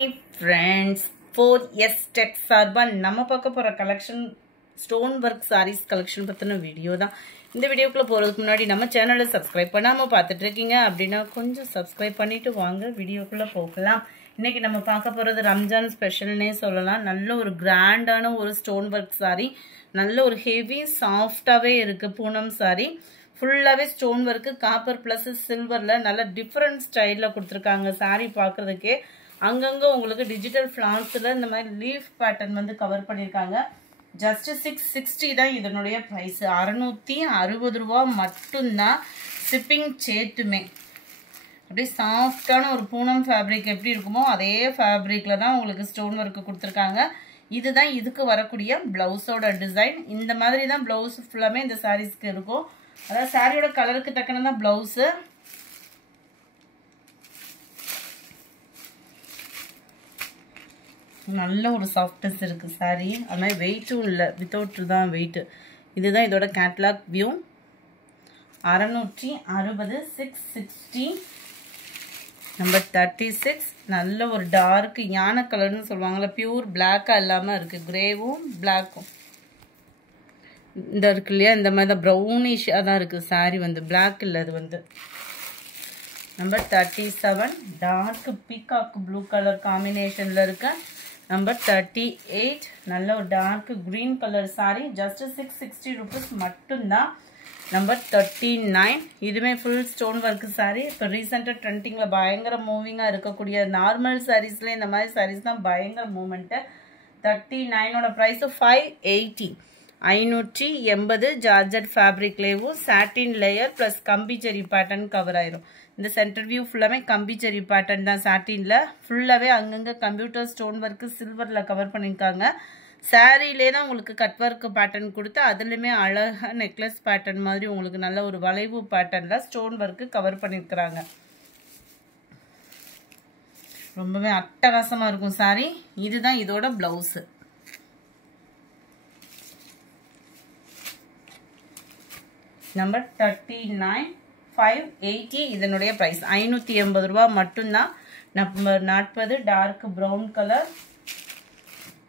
Hey friends, 4S Tech சார்பா நம்ம பார்க்க போற collection stone work sarees collection பத்தின வீடியோ தான். இந்த வீடியோக்குள்ள போறதுக்கு முன்னாடி நம்ம சேனலை சப்ஸ்கிரைப் பண்ணாம பார்த்துட்டு இருக்கீங்க அப்படின்னா கொஞ்சம் சப்ஸ்கிரைப் பண்ணிட்டு வாங்க வீடியோக்குள்ள போகலாம். இன்னைக்கு நம்ம பார்க்க போறது ரம்ஜான் ஸ்பெஷல்னே சொல்லலாம். நல்ல ஒரு கிராண்டான ஒரு ஸ்டோன் ஒர்க் saree, நல்ல ஒரு ஹெவி சாஃப்டாவே இருக்கு பூனம் saree. ஃபுல்லாவே ஸ்டோன் ஒர்க் காப்பர் பிளஸ் சில்வர்ல நல்ல டிஃபரண்ட் ஸ்டைல்ல கொடுத்துருக்காங்க. saree பார்க்கிறதுக்கே அங்கங்க உங்களுக்கு டிஜிட்டல் ஃபிளான்ஸ்ல இந்த மாதிரி லீஃப் பேட்டர்ன் வந்து கவர் பண்ணிருக்காங்க. ஜஸ்ட் 660 தான் இதனுடைய பிரைஸ். 660 ரூபா மட்டும்தான். ஷிப்பிங் சேட்டுமே அப்படியே சாஃப்டான ஒரு பூனம் ஃபேப்ரிக் எப்படி இருக்குமோ அதே ஃபேப்ரிக்ல தான் உங்களுக்கு ஸ்டோன் ஒர்க் கொடுத்துருக்காங்க. இதுதான் இதுக்கு வரக்கூடிய பிளவுஸோட டிசைன். இந்த மாதிரி தான் பிளவுஸ் ஃபுல்லாமே இந்த சாரீஸ்க்கு இருக்கும். அதாவது சாரியோட கலருக்கு தக்கன தான் பிளவுஸ். நல்ல ஒரு சாஃப்ட்னஸ் இருக்கு சாரி. அதனால வெயிட்டும் இல்லை, வித்தவுட் தான் வெயிட். இதுதான் இதோட கேட்லாக் வியூ. 660 660 நம்பர் 36. நல்ல ஒரு டார்க் யானை கலர்னு சொல்லுவாங்கல்ல, பியூர் பிளாக்கா இல்லாமல் இருக்கு, கிரேவும் பிளாக்கும் இந்த இருக்கு இல்லையா, இந்த மாதிரி தான் ப்ரௌனிஷாக தான் இருக்கு சாரி. வந்து பிளாக் இல்லை, அது வந்து number 37 dark peacock blue colour காம்பினேஷன்ல இருக்கு. நம்பர் 38 நல்ல ஒரு dark green colour sari. Just 660 rupees மட்டும்தான். நம்பர் 39 இதுவுமே ஃபுல் ஸ்டோன் ஒர்க் சாரி. இப்போ ரீசெண்டாக ட்ரெண்டிங்கில் பயங்கர மூவிங்காக இருக்கக்கூடிய நார்மல் சாரீஸ்ல இந்த மாதிரி சாரீஸ் தான் பயங்கர மூமெண்ட்டு. 39ஓட ப்ரைஸ் 580. 580 ஜார்ஜட் ஃபேப்ரிக்லேயும் சாட்டின் லேயர் ப்ளஸ் கம்பிச்செரி பேட்டர்ன் கவர் ஆயிரும். இந்த சென்டர் வியூ ஃபுல்லாமே கம்பிச்செரி பேட்டர்ன் தான். சாட்டின்ல ஃபுல்லாவே அங்கங்க கம்ப்யூட்டர் ஸ்டோன் ஒர்க் சில்வர்ல கவர் பண்ணியிருக்காங்க. சாரிலே தான் உங்களுக்கு கட் ஒர்க் பேட்டர்ன் கொடுத்து அதுலயுமே அழகா நெக்லஸ் பேட்டர்ன் மாதிரி உங்களுக்கு நல்ல ஒரு வளைவு பேட்டர்ன்ல ஸ்டோன் ஒர்க் கவர் பண்ணியிருக்கிறாங்க. ரொம்பவே அட்டகாசமா இருக்கும் சாரி. இதுதான் இதோட பிளவுஸ். நம்பர் 39 580 இதனுடைய பிரைஸ் 580 ரூபா மட்டும்தான். Number 40 dark brown colour.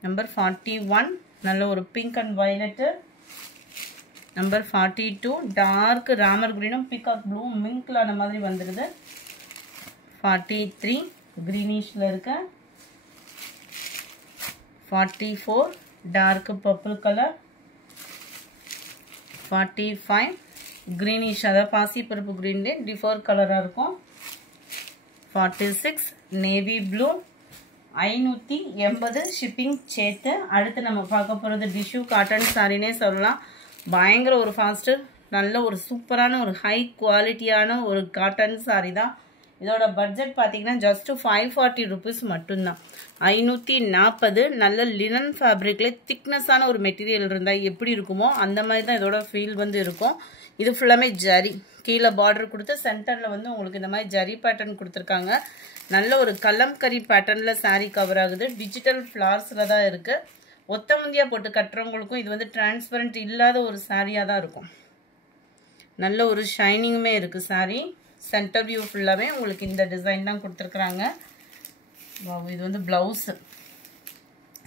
Number 41 நல்ல ஒரு pink and violet. Number 42 dark ராமர் கிரீனும் பீகாக் ப்ளூ மிங்க்ல அந்த மாதிரி வந்துடுது. 43 கிரீனிஷ்ல இருக்கு. 44 டார்க் பர்பிள் கலர். 45 கிரீனிஷ், அதாவது பாசி பருப்பு கிரீன்லே டிஃபர் கலராக இருக்கும். 46 நேவி ப்ளூ. 580 ஷிப்பிங் சேர்த்து. அடுத்து நம்ம பார்க்க போகிறது டிஷ்யூ காட்டன் சாரினே சொல்லலாம். பயங்கர ஒரு ஃபாஸ்ட்டு நல்ல ஒரு சூப்பரான ஒரு ஹை குவாலிட்டியான ஒரு காட்டன் சாரி தான். இதோட பட்ஜெட் பார்த்தீங்கன்னா ஜஸ்ட் 540 ருபீஸ் மட்டும்தான். 540 நல்ல லினன் ஃபேப்ரிக்ல திக்னஸான ஒரு மெட்டீரியல் இருந்தால் எப்படி இருக்குமோ அந்த மாதிரி தான் இதோட ஃபீல் வந்து இருக்கும். இது ஃபுல்லாமே ஜரி, கீழே பார்டர் கொடுத்து சென்டரில் வந்து உங்களுக்கு இந்த மாதிரி ஜரி பேட்டர்ன் கொடுத்துருக்காங்க. நல்ல ஒரு கலம்கரி பேட்டர்னில் சாரீ கவர் ஆகுது. டிஜிட்டல் ஃப்ளார்ஸில் தான் இருக்குது. ஒத்த முந்தியாக போட்டு கட்டுறவங்களுக்கும் இது வந்து டிரான்ஸ்பரண்ட் இல்லாத ஒரு சாரியாக தான் இருக்கும். நல்ல ஒரு ஷைனிங்குமே இருக்குது சாரீ. சென்டர் வியூ ஃபுல்லாகவே உங்களுக்கு இந்த டிசைன் தான் கொடுத்துருக்குறாங்க. இது வந்து ப்ளவுஸு.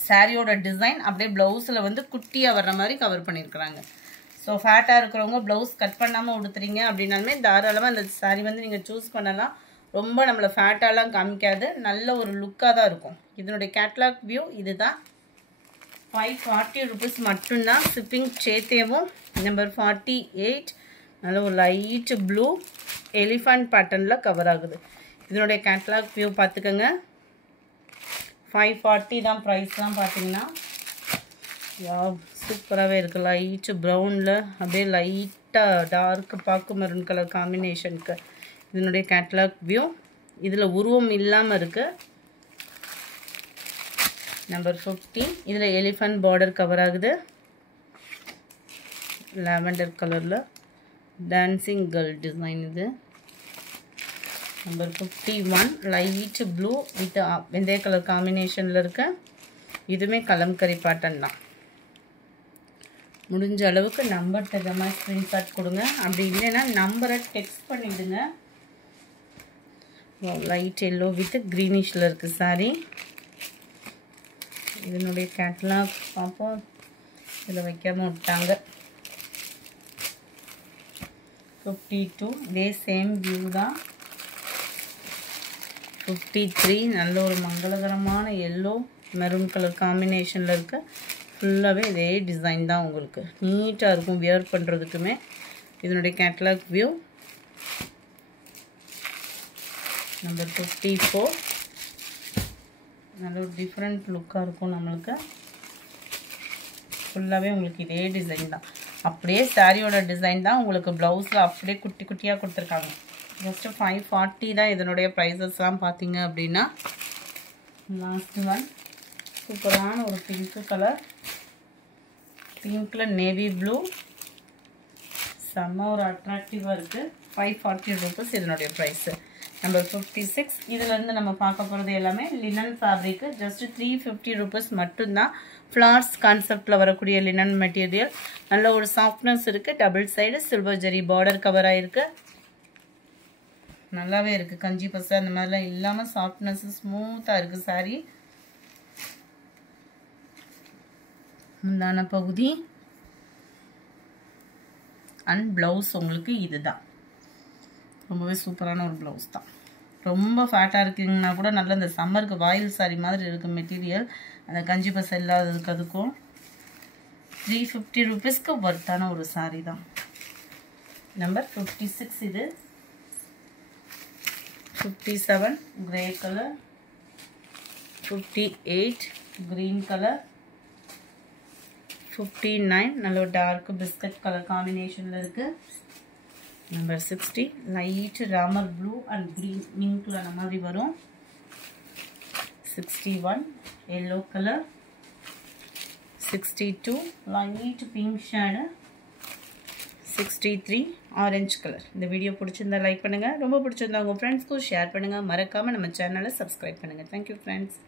சாரியோட டிசைன் அப்படியே ப்ளவுஸில் வந்து குட்டியாக வர்ற மாதிரி கவர் பண்ணியிருக்கிறாங்க. ஸோ ஃபேட்டாக இருக்கிறவங்க ப்ளவுஸ் கட் பண்ணாமல் உடுத்துறீங்க அப்படின்னாலுமே தாராளமாக இந்த சாரீ வந்து நீங்கள் சூஸ் பண்ணலாம். ரொம்ப நம்மளை ஃபேட்டாலாம் காமிக்காது, நல்ல ஒரு லுக்காக தான் இருக்கும். இதனுடைய கேட்லாக் வியூ இதுதான். 540 ருபீஸ் மட்டும்தான். ஷிப்பிங் சேர்த்தேவும். நம்பர் 48 நல்ல ஒரு லைட் ப்ளூ எலிஃபண்ட் பேட்டர்னில் கவர் ஆகுது. இதனுடைய கேட்லாக் வியூ பார்த்துக்கோங்க. 540 தான் ப்ரைஸ்லாம் பார்த்தீங்கன்னா. சூப்பராகவே இருக்குது. லைட்டு ப்ரௌனில் அப்படியே லைட்டாக டார்க் பாக்கு மெரூன் கலர் காம்பினேஷனுக்கு இதனுடைய கேட்லாக் வியூ. இதில் உருவம் இல்லாமல் இருக்குது. நம்பர் 50 இதில் எலிஃபண்ட் பார்டர் கவர் ஆகுது. லாவெண்டர் கலரில் டான்சிங் கேர்ள் டிசைன் இது. நம்பர் 51 லைட் ப்ளூ வித் வெந்தய கலர் காம்பினேஷனில் இருக்கு. இதுவுமே கலம்கரி பேட்டர்ன் தான். முடிஞ்ச அளவுக்கு நம்பர் தகுந்த மாதிரி ஸ்க்ரீன்ஷாட் கொடுங்க. அப்படி இல்லைன்னா நம்பரை டெக்ஸ்ட் பண்ணிவிடுங்க. லைட் எல்லோ வித் க்ரீனிஷில் இருக்குது சாரி. இதனுடைய கேட்டலாக் பார்ப்போம். இதில் வைக்காமல் விட்டாங்க. 52 இதே சேம் வியூ தான். 53 நல்ல ஒரு மங்களகரமான எல்லோ மெரூன் கலர் காம்பினேஷனில் இருக்க ஃபுல்லாகவே இதே டிசைன் தான். உங்களுக்கு நீட்டாக இருக்கும் வியர் பண்ணுறதுக்குமே. இதனுடைய கேட்டலாக் வியூ. நம்பர் 54 நல்ல ஒரு டிஃப்ரெண்ட் லுக்காக இருக்கும். நம்மளுக்கு ஃபுல்லாகவே உங்களுக்கு இதே டிசைன் தான். அப்படியே சாரியோட டிசைன் தான் உங்களுக்கு ப்ளவுஸில் அப்படியே குட்டி குட்டியாக கொடுத்துருக்காங்க. ஜஸ்ட்டு 540 தான் இதனுடைய ப்ரைஸஸ்லாம் பார்த்தீங்க அப்படின்னா. லாஸ்ட் ஒன் சூப்பரான ஒரு பிங்க்கு கலர். பிங்க்கில் நேவி ப்ளூ செம்ம ஒரு அட்ராக்டிவாக இருக்குது. 540 ரூபீஸ் இதனுடைய ப்ரைஸு. நம்பர் 56 இதிலேருந்து நம்ம பார்க்க போகிறது எல்லாமே லினன் ஃபேப்ரிக்கு. ஜஸ்ட்டு 350 ரூபீஸ் மட்டும்தான். ஃப்ளார்ஸ் கான்செப்டில் வரக்கூடிய லினன் மெட்டீரியல். நல்ல ஒரு சாஃப்ட்னஸ் இருக்குது. டபுள் சைடு சில்வர் ஜெரி பார்டர் கவராக இருக்குது. நல்லாவே இருக்குது. கஞ்சி பசை அந்த மாதிரிலாம் இல்லாமல் சாஃப்ட்னஸ் ஸ்மூத்தாக இருக்குது சாரீ. முந்தான பகுதி அண்ட் ப்ளவுஸ் உங்களுக்கு இதுதான். ரொம்பவே சூப்பரான ஒரு ப்ளவுஸ் தான். ரொம்ப ஃபேட்டாக இருக்குங்கன்னா கூட நல்ல இந்த சம்மருக்கு வாயில் சாரி மாதிரி இருக்குது மெட்டீரியல். அந்த கஞ்சி பசை இல்லாததுக்கு அதுக்கும் 350 ரூபீஸ்க்கு ஒர்த்தான ஒரு சாரீ தான். நம்பர் 56 இது. 57 கிரே கலர். 58 green colour. 59 நல்ல ஒரு டார்க் பிஸ்கட் கலர் காம்பினேஷனில் இருக்குது. நம்பர் 60 லைட் ராமர் ப்ளூ அண்ட் க்ரீன் மிங்க்ல அந்த மாதிரி வரும். 61 yellow colour. 62 light pink shade. 63 orange colour. இந்த வீடியோ பிடிச்சிருந்தா லைக் பண்ணுங்கள். ரொம்ப பிடிச்சிருந்தா உங்கள் ஃப்ரெண்ட்ஸ்க்கும் ஷேர் பண்ணுங்கள். மறக்காமல் நம்ம சேனலை சப்ஸ்கிரைப் பண்ணுங்கள். Thank you friends.